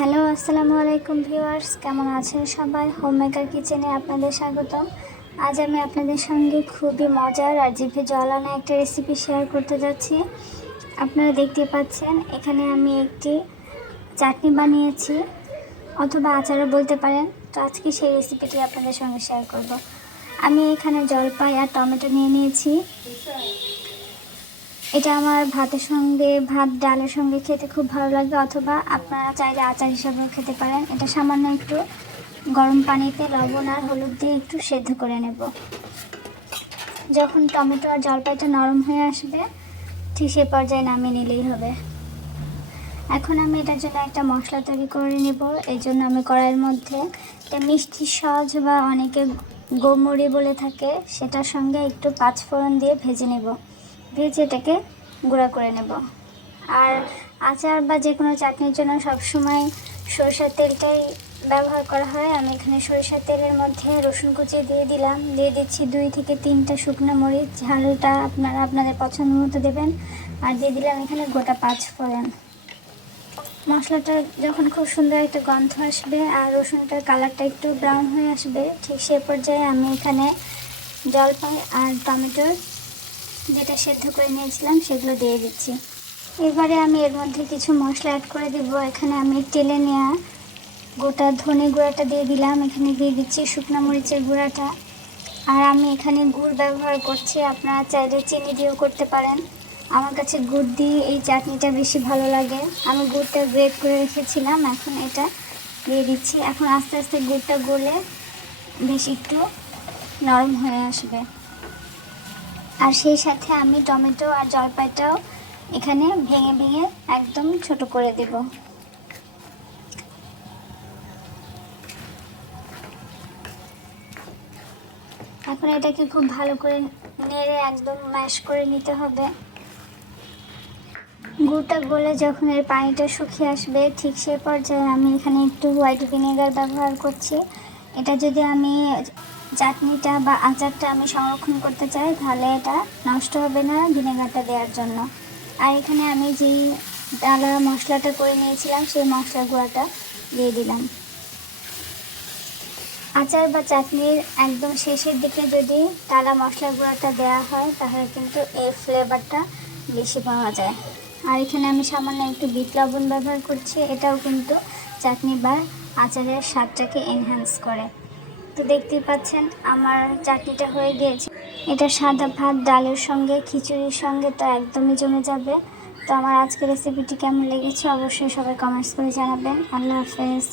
Hello, আসসালামু আলাইকুম viewers, কেমন আছেন সবাই? হোমমেকার কিচেনে আপনাদের স্বাগতম। আজ আমি আপনাদের সঙ্গে খুবই মজার আর জিভে জল আনা একটা রেসিপি শেয়ার করতে যাচ্ছি। আপনারা দেখতে পাচ্ছেন এখানে আমি একটি চাটনি বানিয়েছি, অথবা আচারও বলতে পারেন। তো আজকে সেই রেসিপিটি আপনাদের সঙ্গে শেয়ার করব। আমি এখানে জলপাই আর টমেটো নিয়ে নিয়েছি। এটা আমার ভাতের সঙ্গে, ভাত ডালের সঙ্গে খেতে খুব ভালো লাগে, অথবা আপনারা চাইলে আচার হিসাবেও খেতে পারেন। এটা সামান্য একটু গরম পানিতে লবণ আর হলুদ দিয়ে একটু সেদ্ধ করে নেব। যখন টমেটো আর জলপাইটা নরম হয়ে আসবে, ঠিক সে পর্যায়ে নামিয়ে নিলেই হবে। এখন আমি এটার জন্য একটা মশলা তৈরি করে নেব। এই জন্য আমি কড়াইয়ের মধ্যে একটা মিষ্টি সস বা অনেকে গোমরি বলে থাকে, সেটার সঙ্গে একটু পাঁচফোড়ন দিয়ে ভেজে নেব। ভেজে এটাকে গুঁড়া করে নেব। আর আচার বা যে কোনো চাটনির জন্য সবসময় সরিষার তেলটাই ব্যবহার করা হয়। আমি এখানে সরিষার তেলের মধ্যে রসুন কুচি দিয়ে দিলাম, দিয়ে দিচ্ছি 2 থেকে 3টা শুকনো মরিচ। ঝালটা আপনারা আপনাদের পছন্দ মতো দেবেন। আর দিয়ে দিলাম এখানে গোটা পাঁচফোড়ন। মশলাটা যখন খুব সুন্দর একটা গন্ধ আসবে আর রসুনটার কালারটা একটু ব্রাউন হয়ে আসবে, ঠিক সে পর্যায়ে আমি এখানে জলপাই আর টমেটোর যেটা সেদ্ধ করে নিয়েছিলাম সেগুলো দিয়ে দিচ্ছি। এবারে আমি এর মধ্যে কিছু মশলা অ্যাড করে দিব। এখানে আমি তেলে নেওয়া গোটা ধনে গুঁড়াটা দিয়ে দিলাম। এখানে দিয়ে দিচ্ছি শুকনো মরিচের গুঁড়াটা। আর আমি এখানে গুড় ব্যবহার করছি, আপনারা চাইলে চিনি দিয়েও করতে পারেন। আমার কাছে গুড় দিয়ে এই চাটনিটা বেশি ভালো লাগে। আমি গুড়টা গ্রেট করে রেখেছিলাম, এখন এটা দিয়ে দিচ্ছি। এখন আস্তে আস্তে গুড়টা গলে বেশ একটু নরম হয়ে আসবে। আর সেই সাথে আমি টমেটো আর জলপাইটাও এখানে ভেঙে ভেঙে একদম ছোট করে দেব। এখন এটাকে খুব ভালো করে নেড়ে একদম ম্যাশ করে নিতে হবে। গুড়টা গলে যখন এর পানিটা শুকিয়ে আসবে, ঠিক সে পর্যায়ে আমি এখানে একটু হোয়াইট ভিনেগার ব্যবহার করছি। এটা যদি আমি চাটনিটা বা আচারটা আমি সংরক্ষণ করতে চাই, তাহলে এটা নষ্ট হবে না ভিনেগারটা দেওয়ার জন্য। আর এখানে আমি যেই ডালা মশলাটা করে নিয়েছিলাম, সেই মশলার গুঁড়াটা দিয়ে দিলাম। আচার বা চাটনির একদম শেষের দিকে যদি টালা মশলার গুঁড়াটা দেওয়া হয়, তাহলে কিন্তু এর ফ্লেভারটা বেশি পাওয়া যায়। আর এখানে আমি সামান্য একটু বিট লবণ ব্যবহার করছি, এটাও কিন্তু চাটনি বা আচারের স্বাদটাকে এনহ্যান্স করে। তো দেখতেই পাচ্ছেন আমার চাটনিটা হয়ে গিয়েছে। এটা সাদা ভাত, ডালের সঙ্গে, খিচুড়ির সঙ্গে তো একদমই জমে যাবে। তো আমার আজকের রেসিপিটি কেমন লেগেছে অবশ্যই সবাই কমেন্টস করে জানাবেন। আল্লাহ হাফেজ।